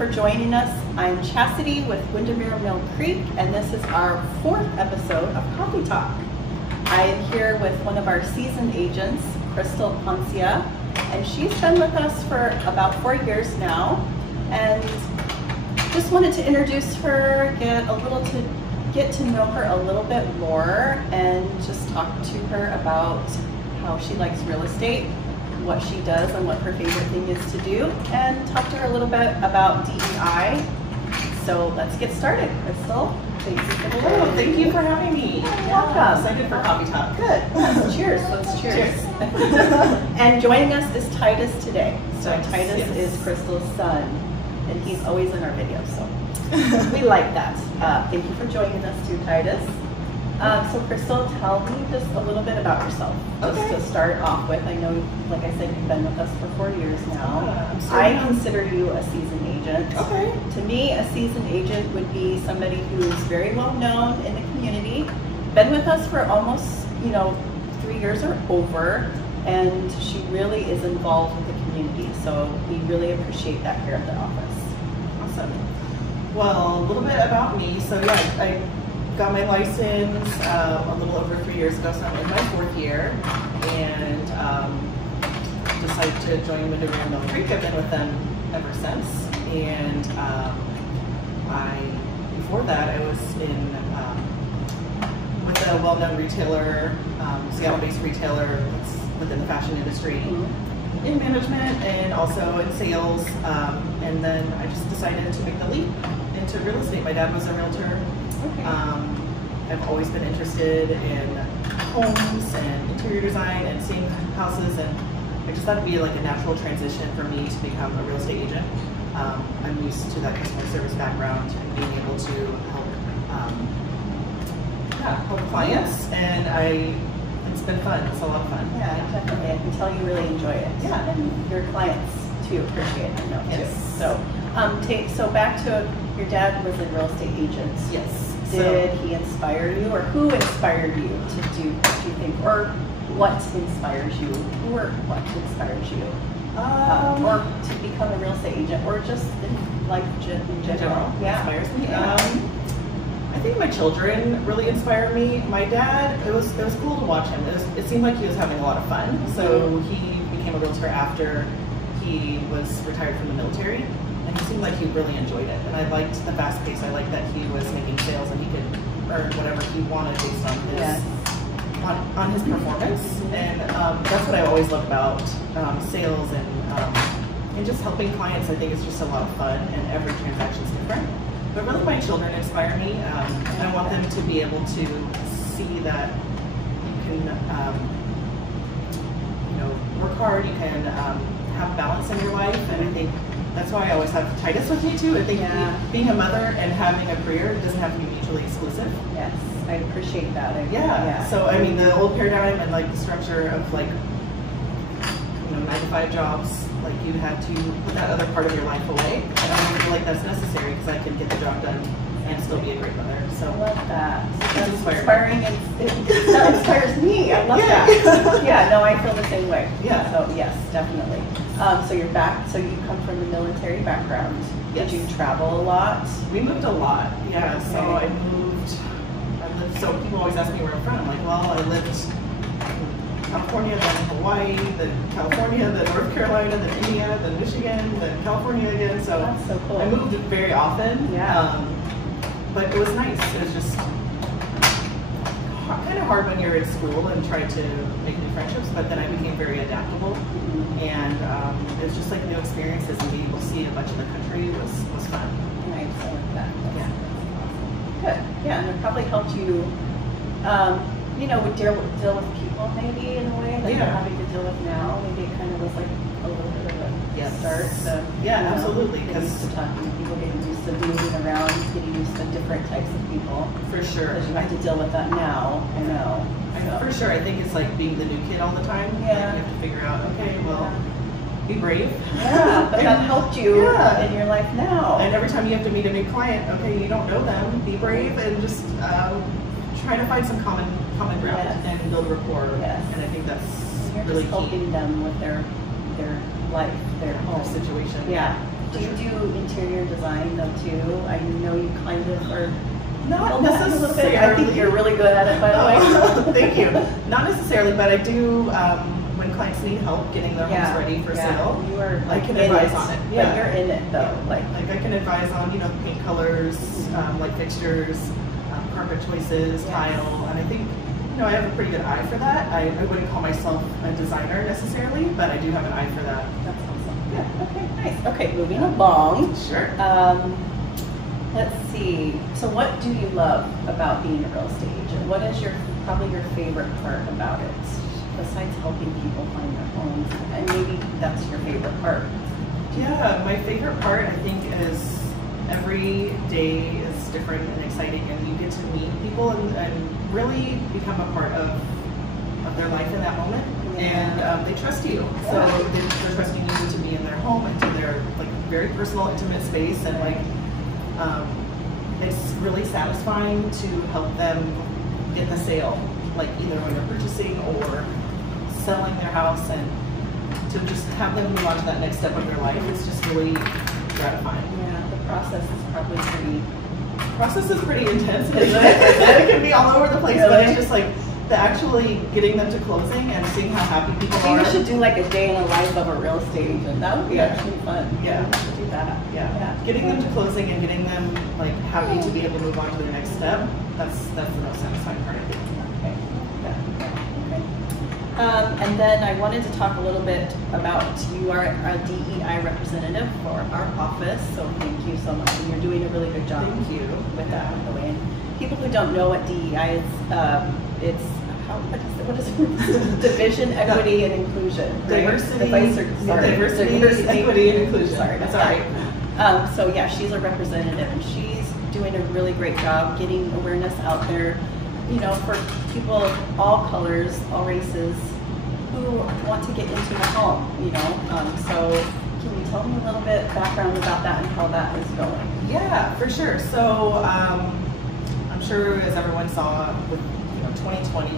for joining us. I'm Chastity with Windermere Mill Creek, and this is our 4th episode of Coffee Talk. I am here with one of our seasoned agents, Crystal Poncia, and she's been with us for about 4 years now. And just wanted to introduce her, get to know her a little bit more, and just talk to her about how she likes real estate, what she does and what her favorite thing is to do, and talk to her a little bit about DEI. So let's get started. Crystal, thank you for the Hello, thank you for having me. Welcome. I'm excited for Coffee Talk. Good. Cheers. Let's cheers. And joining us is Titus today. So Titus yes. is Crystal's son, and he's always in our videos, so we like that. Thank you for joining us too, Titus. So Crystal, tell me just a little bit about yourself, just to start off with. I know, like I said, you've been with us for 4 years now. I consider you a seasoned agent. Okay. To me, a seasoned agent would be somebody who's very well known in the community, been with us for almost, 3 years or over, and she really is involved with the community. So we really appreciate that here at the office. Awesome. Well, a little bit about me. So yeah, I got my license a little over 3 years ago, so I'm in my 4th year, and decided to join Windermere Mill Creek. I've been with them ever since, and before that I was with a well-known retailer, Seattle-based retailer that's within the fashion industry, in management and also in sales, and then I just decided to make the leap into real estate. My dad was a realtor. Okay. I've always been interested in homes and interior design and seeing houses, and I just thought it'd be like a natural transition for me to become a real estate agent. I'm used to that customer service background and being able to help clients, and it's been fun. It's a lot of fun. Yeah, definitely. I can tell you really enjoy it. Yeah. And your clients too appreciate it, I know, Yes. too. So back to your dad was a real estate agent. Yes. Did he inspire you, or who inspired you to do what you think, or what inspires you, or what inspires you, or to become a real estate agent, or just in life in general? Yeah. Inspires me. I think my children really inspire me. My dad, it was cool to watch him. It seemed like he was having a lot of fun. So he became a realtor after he was retired from the military. And he seemed like he really enjoyed it. And I liked the fast pace. I liked that he was making sales and he could earn whatever he wanted based on his on his performance. And that's what I always love about sales and just helping clients. I think it's just a lot of fun, and every transaction is different. But really, my children inspire me. And I want them to be able to see that you can work hard, you can have balance in your life, and I think that's why I always have Titus with me too. I think being a mother and having a career doesn't have to be mutually exclusive. Yes, I appreciate that. So I mean, the old paradigm and like the structure of like 9-to-5 jobs, like you had to put that other part of your life away. And I don't feel like that's necessary because I can get the job done and still be a great mother. So I love that. That's inspiring, and that inspires me. I love that. Yeah, no, I feel the same way. Yeah. So yes, definitely. So you're back. So you come from a military background. Yes. Did you travel a lot? We moved a lot. Yeah. Okay. So I lived. So people always ask me where I'm from. I'm like, well, I lived in California, then Hawaii, then California, then North Carolina, then India, then Michigan, then California again. So that's so cool. I moved very often. Yeah. But it was nice. It was just kind of hard when you're in school and trying to make new friendships, but then I became very adaptable, and it was just like new experiences, and being able to see a bunch of the country was fun. Nice, I like that. Yeah. Good. Yeah, and it probably helped you, deal with people maybe in a way that you're having to deal with now. Maybe it kind of was like a little bit of a start. So, absolutely. Getting used to talking to people, getting used to moving around, getting used to different types of people. For sure. Because you have to deal with that now. I know. For sure. I think it's like being the new kid all the time. Yeah. Like you have to figure out, okay, well, be brave. Yeah, but that helped you in your life now. And every time you have to meet a new client, okay, you don't know them, be brave and just try to find some common ground and build rapport. Yes. And I think that's You're really just helping key. them with their life, their home situation. Yeah. Do you do interior design though too? I know you kind of are. Not necessarily. I think you're really good at it, by the way. Thank you. Not necessarily, but I do. When clients need help getting their homes ready for sale, you are. I can advise on it. Yeah, but you're in it though. Like I can advise on paint colors, light fixtures, carpet choices, tile, and I think I have a pretty good eye for that. I wouldn't call myself a designer necessarily, but I do have an eye for that. That's awesome. Yeah. Okay. Nice. Okay. Moving along. Sure. Let's see. So, what do you love about being a real estate agent? What is probably your favorite part about it, besides helping people find their homes? And maybe that's your favorite part. Yeah, my favorite part I think is every day is different and exciting, and you get to meet people and really become a part of their life in that moment. And they trust you, so they're trusting you to be in their home and to their very personal, intimate space, and it's really satisfying to help them get the sale, either when they're purchasing or selling their house, and to just have them move on to that next step of their life. It's just really gratifying. Yeah, the process is probably pretty intense, isn't it? It can be all over the place, but it's just the actually getting them to closing and seeing how happy people are. Maybe we should do a day in the life of a real estate agent. That would be actually fun. Yeah, we should do that. Yeah. Getting them to closing and getting them happy to be able to move on to their next step. That's the most satisfying part, I think. Okay. And then I wanted to talk a little bit about, you are a DEI representative for our office, so thank you so much, and you're doing a really good job. Thank you. With that, by the way. And people who don't know what DEI is, what is it? Division, equity, and inclusion. Right? Diversity, equity, and inclusion. Sorry, that's all right. So yeah, she's a representative, and she's doing a really great job getting awareness out there, for people of all colors, all races, who want to get into the home, so can you tell me a little bit background about that and how that is going? Yeah, for sure. So I'm sure, as everyone saw with 2020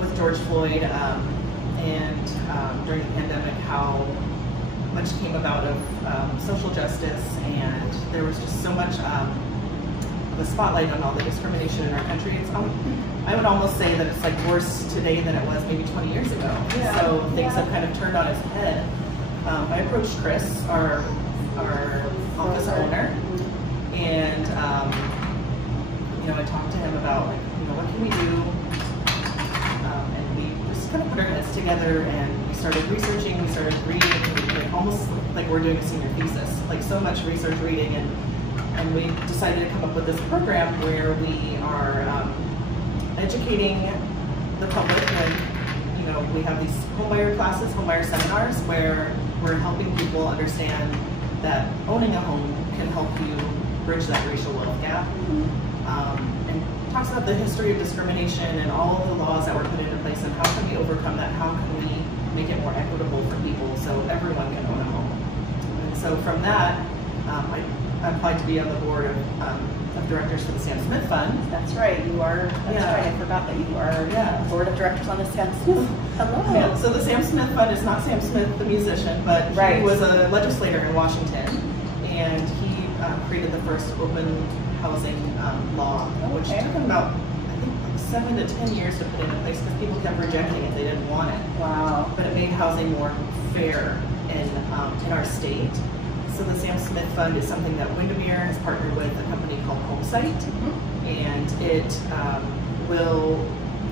with George Floyd, and during the pandemic, how much came about of social justice, and there was just so much the spotlight on all the discrimination in our country. I would almost say that it's worse today than it was maybe 20 years ago. Yeah. So things have kind of turned on its head. I approached Chris, our office owner, and I talked to him about what can we do, and we just kind of put our heads together and we started researching, we started reading, almost like we're doing a senior thesis, so much research, reading, and we decided to come up with this program where we are educating the public, and we have these homebuyer classes, homebuyer seminars, where we're helping people understand that owning a home can help you bridge that racial wealth gap. And talks about the history of discrimination and all of the laws that were put into place, and how can we overcome that, how can we make it more equitable for people so everyone can own a home. And so from that, I applied to be on the board of directors for the Sam Smith Fund. That's right, you are. That's right, I forgot that you are board of directors on the Sam Smith. Hello. Yeah, so the Sam Smith Fund is not Sam Smith the musician, but he was a legislator in Washington, and he created the first open housing law, which took him about, I think, 7 to 10 years to put into place because people kept rejecting it, they didn't want it. Wow. But it made housing more fair in our state. So the Sam Smith Fund is something that Windermere has partnered with a company called HomeSite, and it will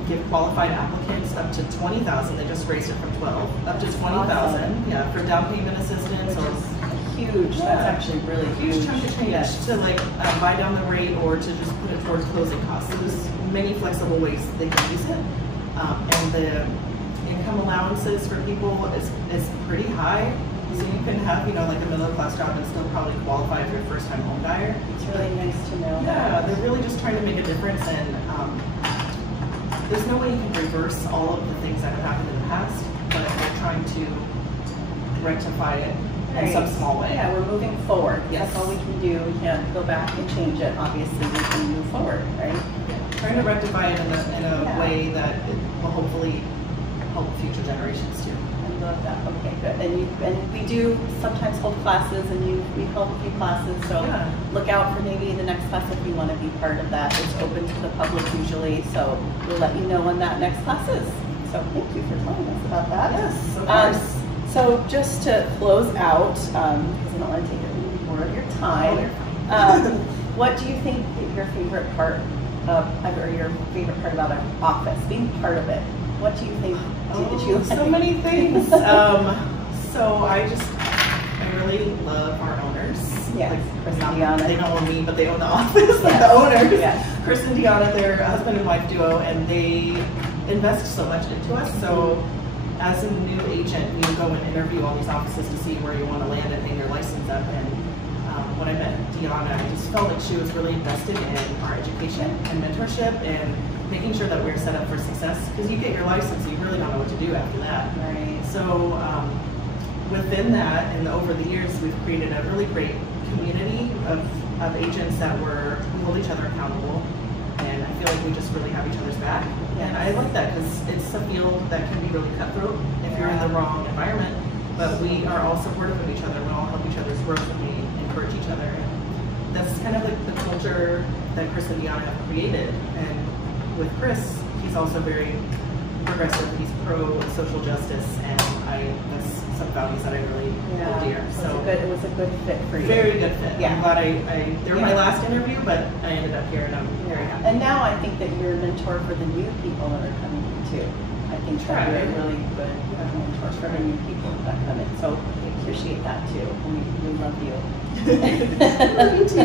give qualified applicants up to $20,000. They just raised it from 12 up to $20,000. Awesome. Yeah, for down payment assistance, which is huge. Yeah. That's actually really huge chunk of change to buy down the rate or to just put it towards closing costs. So there's many flexible ways that they can use it, and the income allowances for people is pretty high. So you can have, like a middle class job and still probably qualify if you're a first time home buyer. It's really nice to know. Yeah, they're really just trying to make a difference, and there's no way you can reverse all of the things that have happened in the past, but they're trying to rectify it in some small way. Yeah, we're moving forward. Yes. That's all we can do. We can't go back and change it. Obviously, we can move forward, right? Yeah. Trying to rectify it in a way that it will hopefully help future generations too. I love that. Okay, good. And we do sometimes hold classes, and we held a few classes. So Yeah. look out for maybe the next class if you want to be part of that. It's open to the public usually, so we'll let you know when that next class is. So thank you for telling us about that. Yes, of course. So just to close out, because I don't want to take any more of your time, what do you think your favorite part of, or your favorite part about an office, being part of it? What do you think? So many things. So I really love our owners. Yes, Like, Chris and not, Deanna. they don't own me, but they own the office. Like Yes. the owners. Yes. Chris and Deanna, they're a husband and wife duo, and they invest so much into us. So as a new agent, you go and interview all these offices to see where you want to land and hang your license up. And when I met Deanna, I just felt like she was really invested in our education and mentorship and making sure that we're set up for success. Because you get your license, you really don't know what to do after that. Right. So within that, and over the years, we've created a really great community of agents that we hold each other accountable. And I feel like we just really have each other's back. And I like that because it's a field that can be really cutthroat if you're in the wrong environment. But we are all supportive of each other. We all help each other's growth, and we encourage each other. And that's kind of like the culture that Chris and Deanna have created. And with Chris, he's also very progressive. He's pro social justice, and that's some values that I really hold dear. So it was a good fit for you. Very good fit. Yeah. I'm glad they were my last interview, but I ended up here, and I'm very happy. And now I think that you're a mentor for the new people that are coming in too. I think that you're really good mentors for the new people that come in. So we appreciate that too. We love you. Love you too.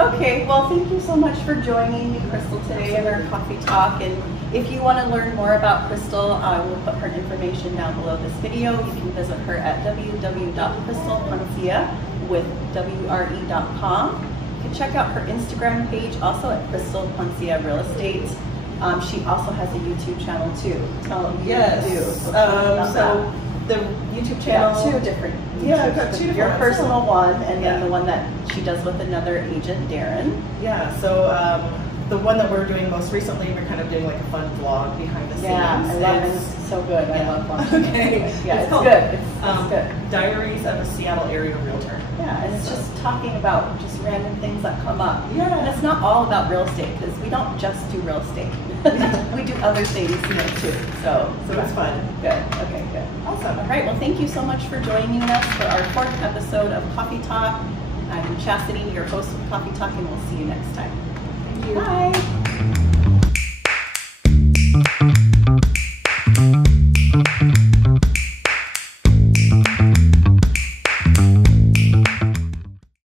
Okay, well, thank you so much for joining me, Crystal, today in our coffee talk. And if you want to learn more about Crystal, I will put her information down below this video. You can visit her at www.crystalponcia with wre.com. You can check out her Instagram page, also at Crystal Poncia Real Estate. She also has a YouTube channel too. Tell them Yes. you do. So the YouTube channel. Yeah, two different. Yeah, I've got two different Your ones. personal one, and then Yeah. the one that she does with another agent, Darren. Yeah, so the one that we're doing most recently, we're kind of doing like a fun vlog behind the scenes. Yeah, I love it. It's so good. I love watching it. Okay. Yeah, it's called, good. It's good. Diaries of a Seattle Area Realtor. Yeah, and it's just talking about just random things that come up. Yeah. And it's not all about real estate, because we don't just do real estate. We do other things too. So it's fun. Good. Okay, good. Awesome. All right, well, thank you so much for joining us for our 4th episode of Coffee Talk. I'm Chastity, your host of Coffee Talk, and we'll see you next time. Thank you. Bye.